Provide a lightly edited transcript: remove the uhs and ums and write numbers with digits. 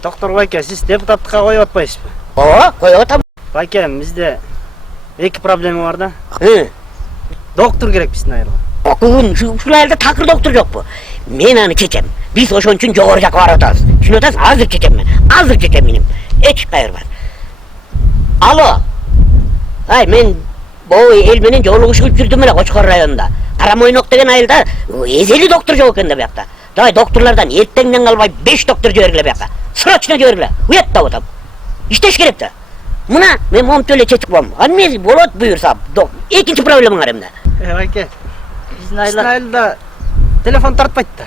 Доктор байке, сиз депутаттыкка коюп атпайсызбы? Ооба, коюп атам. Байке, бизде эки проблема бар да. Доктор керек биздин айылга. Окугун, ушул айылда такыр доктор жокпу? Мен аны чечем. Биз ошон үчүн жогору жакка барып атабыз. Түшүнүп атасыз? Азыр чечем мен. Азыр чечем менин. Эч кайыр бар. Алло. Ай, мен боо эл менен жолугушуп жүрдүм эле Кочкор районунда. Карамойнок деген айылда эзели доктор жок экен да биякта. Давай докторлордон эртеңден калбай 5 доктор жибергиле биякка. Срочно жибергиле. Уят да атам. Иштеш керек да. Мына мен момунтип эле чечип коем. Аны мен болот буюрса, экинчи проблема бар эмне? Байке, биздин айылда телефон тартпайт да.